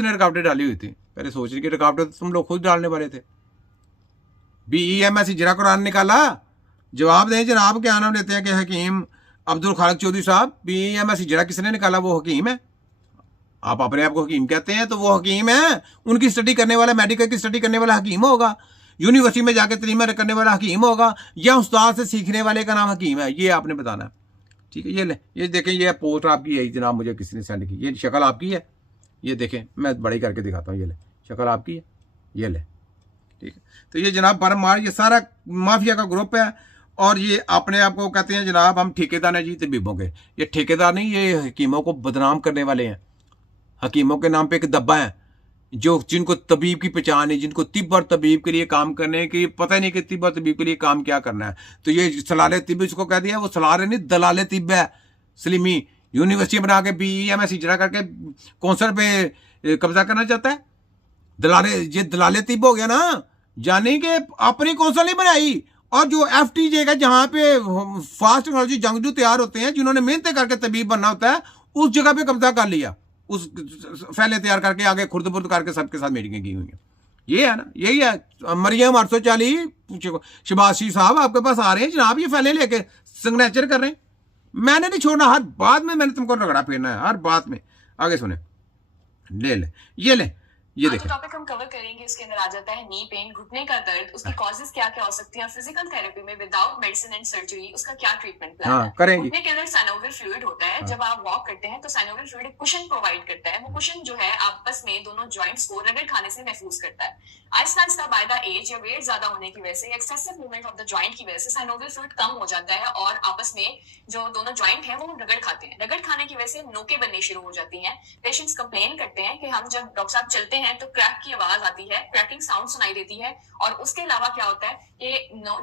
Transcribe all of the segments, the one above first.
किसने रुकावटें डाली हुई थी? पहले सोचने की रुकावटें तो तुम लोग खुद डालने वाले थे। BEMS हिजरा कुरान निकाला, जवाब दें जनाब, क्या नाम लेते हैं कि हकीम अब्दुल खालिक चौधरी साहब, BEMS हिजरा किसने निकाला? वो हकीम है। आप अपने आप को हकीम कहते हैं तो वो हकीम है। उनकी स्टडी करने वाला, मेडिकल की स्टडी करने वाला हकीम होगा, यूनिवर्सिटी में जाके तलीम करने वाला हकीम होगा, या उस्ताद से सीखने वाले का नाम हकीम है? ये आपने बताना है, ठीक है। ये ले, ये देखें, ये पोस्ट आपकी है जनाब, मुझे किसी ने सेंड की। ये शक्ल आपकी है, ये देखें, मैं बड़ी करके दिखाता हूँ। ये ले, शक्ल आपकी है, ये ले, ठीक है। तो ये जनाब परमार, ये सारा माफिया का ग्रुप है। और ये अपने आप को कहते हैं जनाब हम ठेकेदार हैं जी तबीबों के। ये ठेकेदार नहीं, ये हकीमों को बदनाम करने वाले हैं। हकीमों के नाम पे एक दब्बा है, जो जिनको तबीब की पहचान है, जिनको तिब और तबीब के लिए काम करने की पता ही नहीं कि तिब और तबीब के लिए काम क्या करना है। तो ये सलाले तिब इसको कह दिया, वो सलाले नहीं दलाले तिब है। सलीमी यूनिवर्सिटी बना के BEMS हिजरा करके कौंसल पे कब्जा करना चाहता है। दलाले, ये दलाले तिब हो गया ना, जाने के अपनी कौंसल नहीं बनाई। और जो FTJ का जहाँ पे फास्ट टेक्नोलॉजी जंगजू तैयार होते हैं, जिन्होंने मेहनत करके तबीब बनना होता है, उस जगह पे कब्जा कर लिया, उस फैले तैयार करके आगे खुर्द बुर्द करके सबके साथ मीटिंगें की हुई हैं। ये है ना, यही है। मरियम 840 शबाशी साहब आपके पास आ रहे हैं जनाब, ये फैले लेके सिग्नेचर कर रहे हैं। मैंने नहीं छोड़ना, हर बात में मैंने तुमको रगड़ा फेरना है, हर बात में। आगे सुने, ले ये देखें। टॉपिक हम कवर करेंगे, उसके अंदर आ जाता है नी पेन, घुटने का दर्द, उसकी कॉजेस क्या क्या हो सकती हैं, फिजिकल थेरेपी में विदाउट मेडिसिन एंड सर्जरी उसका क्या ट्रीटमेंट प्लान है। करेंगे। घुटने के अंदर साइनोवियल फ्लूइड होता है। जब आप वॉक करते हैं तो साइनोवियल फ्लूइड एक कुशन प्रोवाइड करता है। वो कुशन जो है आपस में दोनों जॉइंट्स को रगड़ खाने से महफूज करता है। Aahista Aahista by the age या वेट ज्यादा होने की वजह से, excessive movement of the joint की वजह से साइनोवियल फ्लूइड कम हो जाता है और आपस में जो दोनों जॉइंट है वो रगड़ खाते हैं। रगड़ खाने की वजह से नोके बनने शुरू हो जाती हैं। पेशेंट्स कंप्लेन करते हैं कि हम जब डॉक्टर साहब चलते हैं तो क्रैक की आवाज आती है, क्रैकिंग साउंड सुनाई देती है। और उसके अलावा क्या होता है कि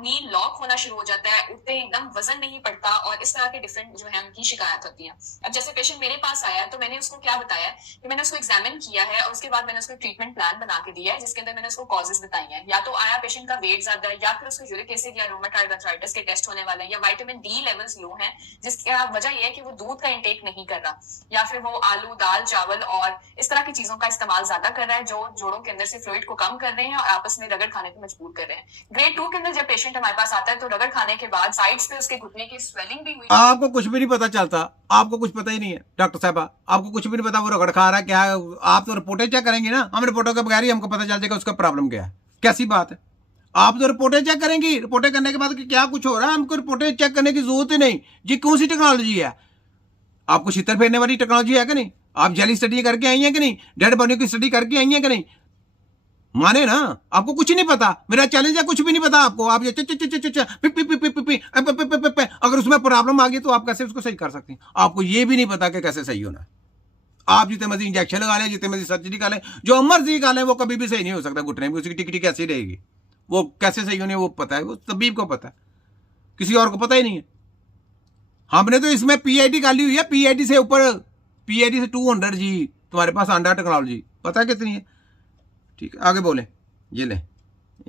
नी लॉक होना शुरू हो जाता है, उठते ही एकदम वजन नहीं पड़ता, और इस तरह के डिफरेंट जो है उनकी शिकायत होती है। अब जैसे पेशेंट मेरे पास आया तो मैंने उसको क्या बताया कि मैंने उसको एग्जामिन किया है और उसके बाद मैंने उसको ट्रीटमेंट प्लान बना के दिया है, जिसके अंदर मैंने उसको कॉजेज बताई हैं। या तो आया पेशेंट का वेट ज्यादा है, या फिर उसको यूरिक एसिड या रूमेटॉइड आर्थराइटिस के टेस्ट होने वाले हैं, या विटामिन D लेवल्स लो हैं, जिसकी वजह यह है कि वो दूध का इंटेक नहीं कर रहा, या फिर वो आलू दाल चावल और इस तरह की चीजों का इस्तेमाल ज्यादा कर रहा है, जो जोड़ों के अंदर से फ्लूइड को कम कर रहे हैं और आपस में रगड़ खाने को मजबूर कर रहे हैं। ग्रेड 2 के अंदर जब पेशेंट हमारे पास आता है तो रगड़ खाने के बाद साइड्स पे उसके घुटने की स्वेलिंग भी हुई। आपको कुछ भी नहीं पता चलता, आपको कुछ पता ही नहीं है डॉक्टर साहब, आपको कुछ भी नहीं पता वो रगड़ खा रहा है क्या है। आप तो रिपोर्टें चेक करेंगे ना, हम रिपोर्टों के बगैर ही हमको पता चल जाएगा उसका प्रॉब्लम क्या है। कैसी बात है? आप तो रिपोर्टें चेक करेंगी, रिपोर्टें करने के बाद कि क्या कुछ हो रहा है, हमको रिपोर्टें चेक करने की जरूरत ही नहीं। जी कौन सी टेक्नोलॉजी है? आपको छितर फेरने वाली टेक्नोलॉजी है कि नहीं? आप जेली स्टडी करके आई हैं कि नहीं? डेड बॉडी की स्टडी करके आई हैं कि नहीं? माने ना, आपको कुछ नहीं पता। मेरा चैलेंज है, कुछ भी नहीं पता आपको। आप अगर उसमें प्रॉब्लम आ गई तो आप कैसे उसको सही कर सकते हैं? आपको ये भी नहीं पता कि कैसे सही होना है। आप जितने मर्जी इंजेक्शन लगा लें, जितने मर्जी सर्जरी का लें, जो मर्जी का लें, वो कभी भी सही नहीं हो सकता। घुटने में उसकी टिकटी कैसी रहेगी, वो कैसे सही होनी है वो पता है, वो तबीब को पता है, किसी और को पता ही नहीं है। हमने तो इसमें PID काली हुई है, PID से ऊपर, PID से 200G तुम्हारे पास अंडा टेक्नोलॉजी पता है कितनी है? ठीक है, आगे बोले। ये ले,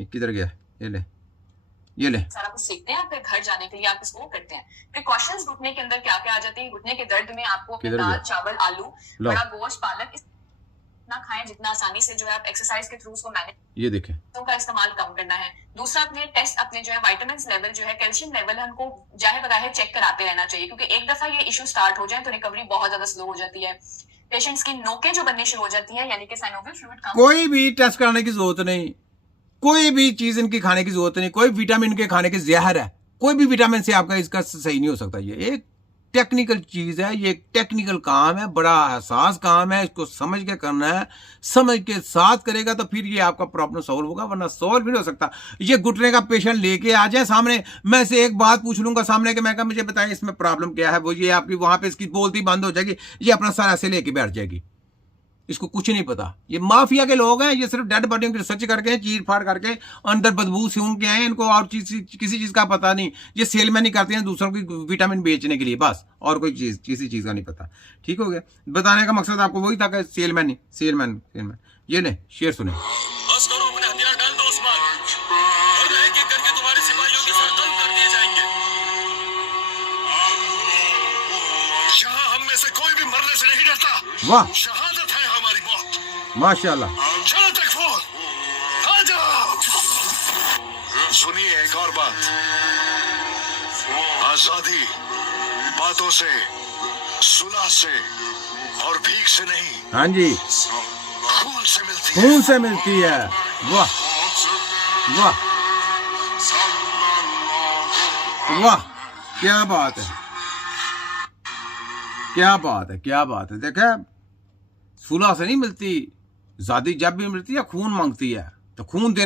किधर गया? ये ले सारा कुछ सीखते हैं, फिर घर जाने के लिए आप इसको करते हैं। प्रिकॉशंस घुटने के अंदर क्या क्या आ जाती है। घुटने के दर्द में आपको दाल चावल आलू बड़ा गोश्त पालक इतना खाएं जितना आसानी से जो है आप एक्सरसाइज के थ्रू उसको मैनेज, ये देखें, तो का इस्तेमाल कम करना है। दूसरा अपने टेस्ट, अपने जो है विटामिन लेवल जो है, कैल्शियम लेवल है, उनको जाहिर बगैर चेक कराते रहना चाहिए, क्योंकि एक दफा ये इशू स्टार्ट हो जाए तो रिकवरी बहुत ज्यादा स्लो हो जाती है। पेशेंट्स की नोकें जो बननी शुरू हो जाती है, यानी कि साइनोवियल फ्लूइड कम। कोई भी टेस्ट कराने की जरूरत नहीं, कोई भी चीज इनकी खाने की जरूरत नहीं, कोई विटामिन के खाने की जहर है, कोई भी विटामिन से आपका इसका सही नहीं हो सकता। ये एक टेक्निकल चीज है, ये एक टेक्निकल काम है, बड़ा एहसास काम है, इसको समझ के करना है। समझ के साथ करेगा तो फिर ये आपका प्रॉब्लम सॉल्व होगा, वरना सॉल्व भी नहीं हो सकता। ये घुटने का पेशेंट लेके आ जाए सामने, मैं से एक बात पूछ लूंगा सामने के, मैं कहा मुझे बताएं इसमें प्रॉब्लम क्या है, वो ये आपकी वहां पे इसकी बोलती बंद हो जाएगी, ये अपना सारा ऐसे लेके बैठ जाएगी, इसको कुछ नहीं पता। ये माफिया के लोग हैं, ये सिर्फ डेड बॉडियों की रिसर्च करके, चीर फाड़ करके, अंदर बदबू सूंघ के आए, इनको और किसी चीज का पता नहीं। ये सेलमैन ही करते हैं दूसरों की विटामिन बेचने के लिए, बस, और कोई चीज किसी चीज का नहीं पता। ठीक हो गया? बताने का मकसद आपको वही था कि सेलमैन। ये ले, शेर सुने। वाह, माशाल्लाह। चलो तकफूर, आ जाओ। सुनिए एक और बात, आजादी बातों से, सुलह से और भीख से नहीं, हाँ जी, खून से मिलती है। खून से मिलती है। वाह वाह वाह, क्या बात है, क्या बात है, क्या बात है। देखे, सुलह से नहीं मिलती, आजादी जब भी मिलती है खून मांगती है, तो खून देने